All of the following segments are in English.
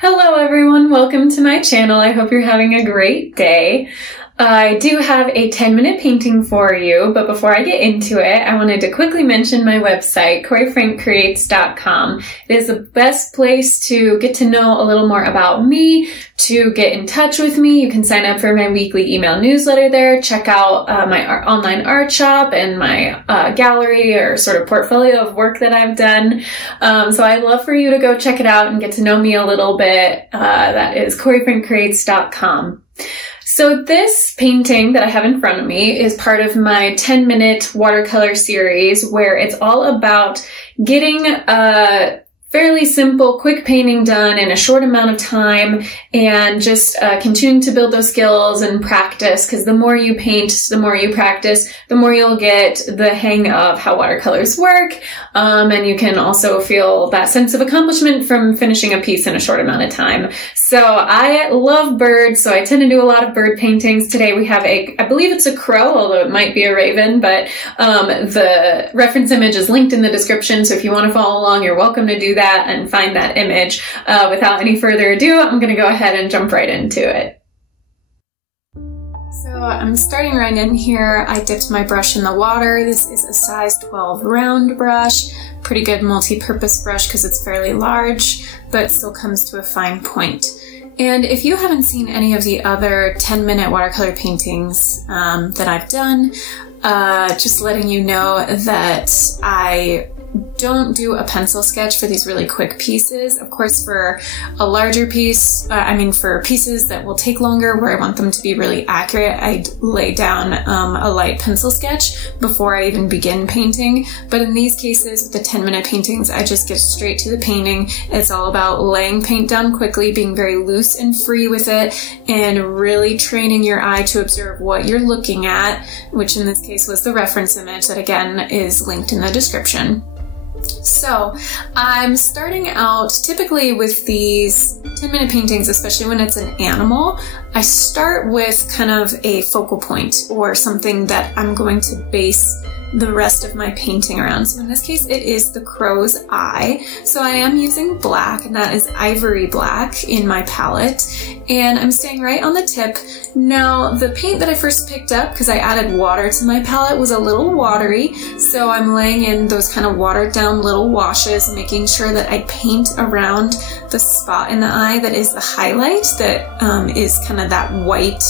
Hello everyone, welcome to my channel. I hope you're having a great day. I do have a 10-minute painting for you, but before I get into it, I wanted to quickly mention my website, CoreyFrankCreates.com. It is the best place to get to know a little more about me, to get in touch with me. You can sign up for my weekly email newsletter there, check out my online art shop and my gallery or sort of portfolio of work that I've done. So I'd love for you to go check it out and get to know me a little bit. That is CoreyFrankCreates.com. So this painting that I have in front of me is part of my 10-minute watercolor series where it's all about getting a fairly simple, quick painting done in a short amount of time and just continuing to build those skills and practice, because the more you paint, the more you practice, the more you'll get the hang of how watercolors work. And you can also feel that sense of accomplishment from finishing a piece in a short amount of time. So I love birds, so I tend to do a lot of bird paintings. Today we have I believe it's a crow, although it might be a raven, but the reference image is linked in the description, so if you want to follow along, you're welcome to do that and find that image. Without any further ado, I'm going to go ahead and jump right into it. So I'm starting right in here. I dipped my brush in the water. This is a size 12 round brush. Pretty good multi-purpose brush because it's fairly large, but still comes to a fine point. And if you haven't seen any of the other 10-minute watercolor paintings that I've done, just letting you know that I don't do a pencil sketch for these really quick pieces. Of course, for a larger piece, for pieces that will take longer, where I want them to be really accurate, I lay down a light pencil sketch before I even begin painting. But in these cases, with the 10-minute paintings, I just get straight to the painting. It's all about laying paint down quickly, being very loose and free with it, and really training your eye to observe what you're looking at, which in this case was the reference image that again is linked in the description. So I'm starting out typically with these 10-minute paintings, especially when it's an animal. I start with kind of a focal point or something that I'm going to base the rest of my painting around. So in this case, it is the crow's eye. So I am using black, and that is ivory black in my palette. And I'm staying right on the tip. Now, the paint that I first picked up, because I added water to my palette, was a little watery. So I'm laying in those kind of watered down little washes, making sure that I paint around the spot in the eye that is the highlight, that is kind of that white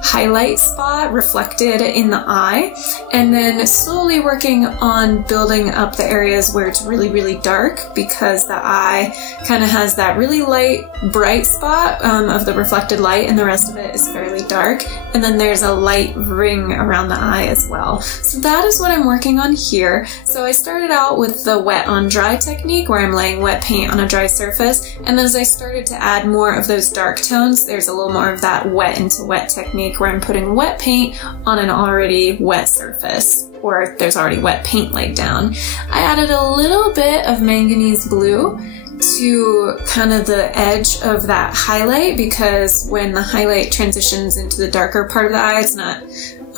highlight spot reflected in the eye, and then slowly working on building up the areas where it's really, really dark, because the eye kind of has that really light, bright spot of the reflected light, and the rest of it is fairly dark. And then there's a light ring around the eye as well. So that is what I'm working on here. So I started out with the wet on dry technique, where I'm laying wet paint on a dry surface, and then as I started to add more of those dark tones, there's a little more of that wet into wet technique, where I'm putting wet paint on an already wet surface, or there's already wet paint laid down. I added a little bit of manganese blue to kind of the edge of that highlight, because when the highlight transitions into the darker part of the eye, it's not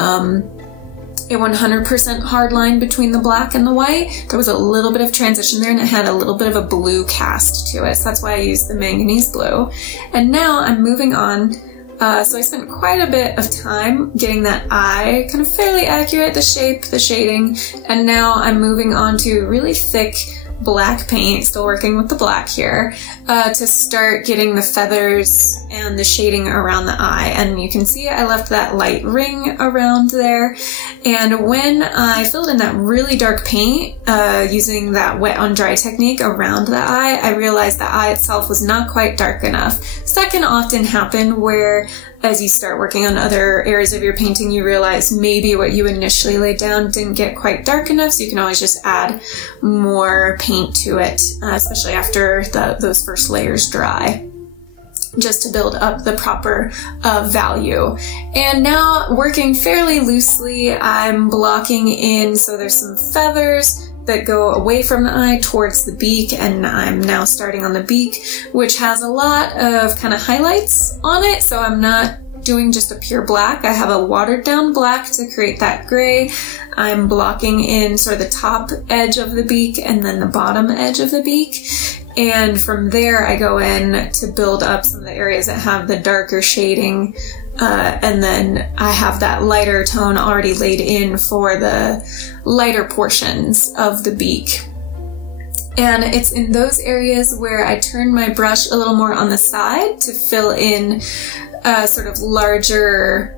a 100% hard line between the black and the white. There was a little bit of transition there, and it had a little bit of a blue cast to it, so that's why I used the manganese blue. And now I'm moving on. So I spent quite a bit of time getting that eye kind of fairly accurate, the shape, the shading, and now I'm moving on to really thick black paint, still working with the black here, to start getting the feathers and the shading around the eye. And you can see I left that light ring around there. And when I filled in that really dark paint, using that wet on dry technique around the eye, I realized the eye itself was not quite dark enough. So that can often happen where as you start working on other areas of your painting, you realize maybe what you initially laid down didn't get quite dark enough, so you can always just add more paint to it, especially after those first layers dry, just to build up the proper value. And now, working fairly loosely, I'm blocking in, so there's some feathers that go away from the eye towards the beak, and I'm now starting on the beak, which has a lot of kind of highlights on it, so I'm not doing just a pure black. I have a watered down black to create that gray. I'm blocking in sort of the top edge of the beak and then the bottom edge of the beak. And from there, I go in to build up some of the areas that have the darker shading. And then I have that lighter tone already laid in for the lighter portions of the beak. And it's in those areas where I turn my brush a little more on the side to fill in sort of larger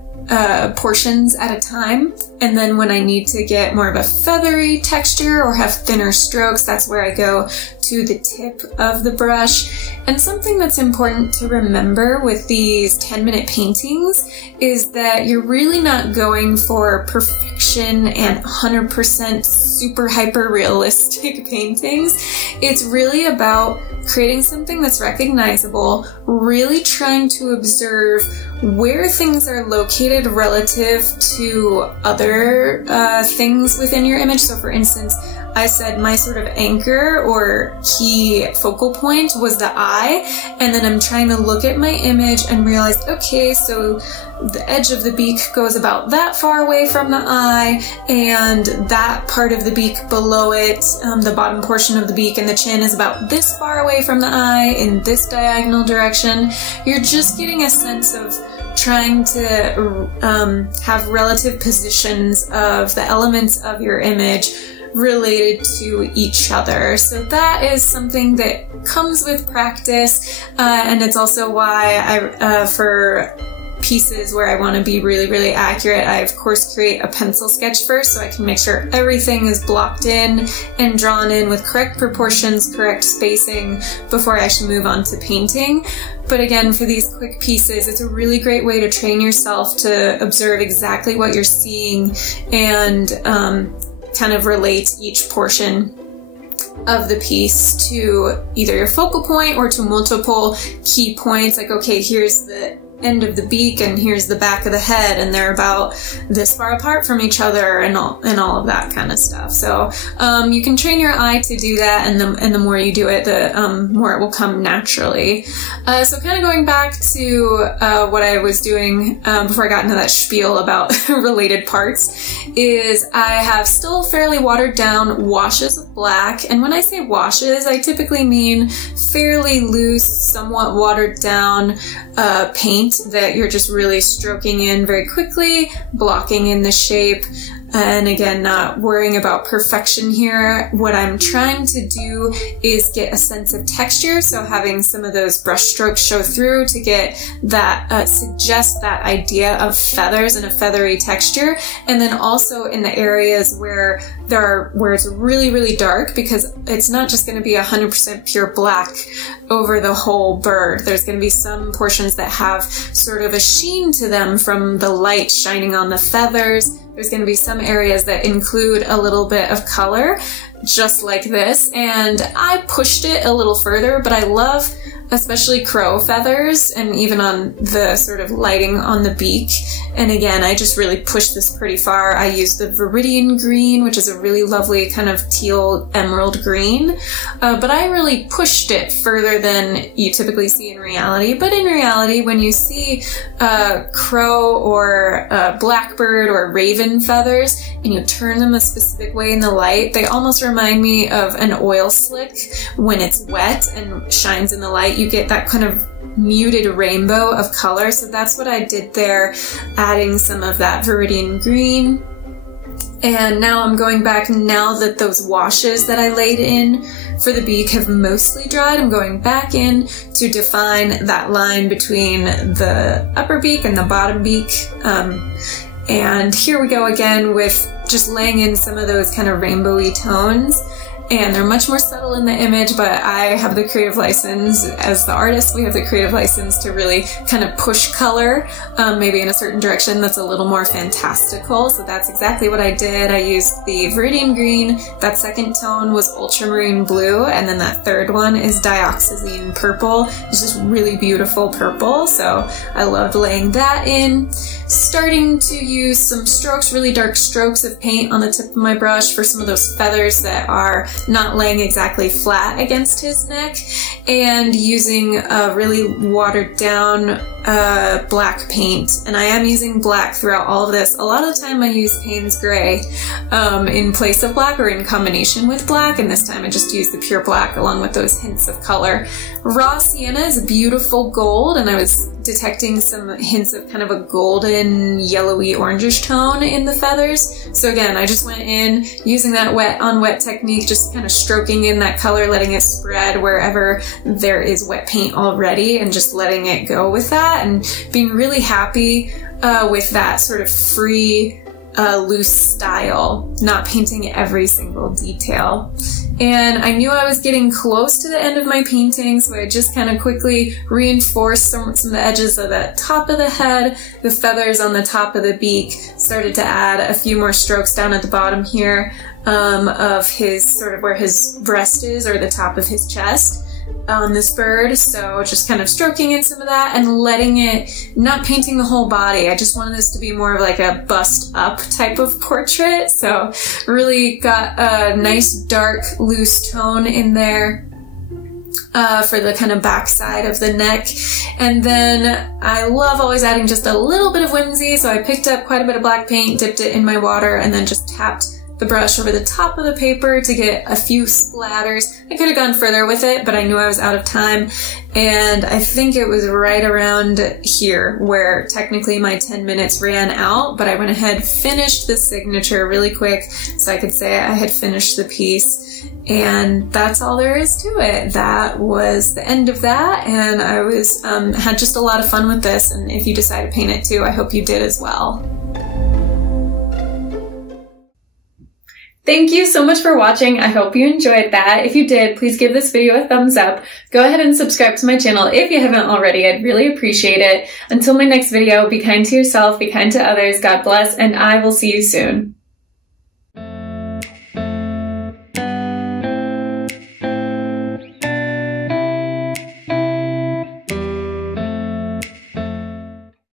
portions at a time. And then when I need to get more of a feathery texture or have thinner strokes, that's where I go to the tip of the brush. And something that's important to remember with these 10-minute paintings is that you're really not going for perfection and 100% super hyper realistic paintings. It's really about creating something that's recognizable, really trying to observe where things are located relative to other things within your image. So for instance, I said my sort of anchor or key focal point was the eye, and then I'm trying to look at my image and realize, okay, so the edge of the beak goes about that far away from the eye, and that part of the beak below it, the bottom portion of the beak and the chin is about this far away from the eye in this diagonal direction. You're just getting a sense of trying to have relative positions of the elements of your image related to each other. So that is something that comes with practice, and it's also why I, for pieces where I want to be really, really accurate, I of course create a pencil sketch first so I can make sure everything is blocked in and drawn in with correct proportions, correct spacing before I actually move on to painting. But again, for these quick pieces, it's a really great way to train yourself to observe exactly what you're seeing and kind of relate each portion of the piece to either your focal point or to multiple key points. Like, okay, here's the end of the beak and here's the back of the head, and they're about this far apart from each other, and all of that kind of stuff. So you can train your eye to do that, and the more you do it, the more it will come naturally. So kind of going back to what I was doing before I got into that spiel about related parts, is I have still fairly watered down washes of black. And when I say washes, I typically mean fairly loose, somewhat watered down paint that you're just really stroking in very quickly, blocking in the shape, and again, not worrying about perfection here. What I'm trying to do is get a sense of texture, so having some of those brush strokes show through to get that, suggest that idea of feathers and a feathery texture, and then also in the areas where it's really, really dark, because it's not just going to be 100% pure black over the whole bird. There's going to be some portions that have sort of a sheen to them from the light shining on the feathers. There's going to be some areas that include a little bit of color, just like this, and I pushed it a little further, but I love especially crow feathers, and even on the sort of lighting on the beak. And again, I just really pushed this pretty far. I used the Viridian green, which is a really lovely kind of teal emerald green, but I really pushed it further than you typically see in reality. But in reality, when you see crow or blackbird or raven feathers, and you turn them a specific way in the light, they almost remind me of an oil slick when it's wet and shines in the light. You get that kind of muted rainbow of color. So that's what I did there, adding some of that Viridian green. And now I'm going back, now that those washes that I laid in for the beak have mostly dried, I'm going back in to define that line between the upper beak and the bottom beak. And here we go again with just laying in some of those kind of rainbowy tones. And they're much more subtle in the image, but I have the creative license, as the artist, we have the creative license to really kind of push color, maybe in a certain direction that's a little more fantastical. So that's exactly what I did. I used the Viridian green, that second tone was ultramarine blue, and then that third one is dioxazine purple. It's just really beautiful purple, so I loved laying that in. Starting to use some strokes, really dark strokes of paint on the tip of my brush for some of those feathers that are not laying exactly flat against his neck, and using a really watered down black paint. And I am using black throughout all of this. A lot of the time I use Payne's Gray in place of black or in combination with black, and this time I just used the pure black along with those hints of color. Raw sienna is a beautiful gold, and I was detecting some hints of kind of a golden yellowy orangish tone in the feathers. So again, I just went in using that wet on wet technique, just kind of stroking in that color, letting it spread wherever there is wet paint already, and just letting it go with that, and being really happy with that sort of free, loose style, not painting every single detail. And I knew I was getting close to the end of my painting, so I just kind of quickly reinforced some of the edges of the top of the head, the feathers on the top of the beak, started to add a few more strokes down at the bottom here of his, sort of where his breast is, or the top of his chest on this bird. So just kind of stroking in some of that and letting it, not painting the whole body. I just wanted this to be more of like a bust up type of portrait. So really got a nice dark loose tone in there for the kind of back side of the neck. And then I love always adding just a little bit of whimsy. So I picked up quite a bit of black paint, dipped it in my water, and then just tapped the brush over the top of the paper to get a few splatters. I could have gone further with it, but I knew I was out of time, and I think it was right around here where technically my 10 minutes ran out, but I went ahead, finished the signature really quick so I could say I had finished the piece, and that's all there is to it. That was the end of that, and I was had just a lot of fun with this, and if you decide to paint it too, I hope you did as well. Thank you so much for watching. I hope you enjoyed that. If you did, please give this video a thumbs up. Go ahead and subscribe to my channel if you haven't already. I'd really appreciate it. Until my next video, be kind to yourself, be kind to others. God bless, and I will see you soon.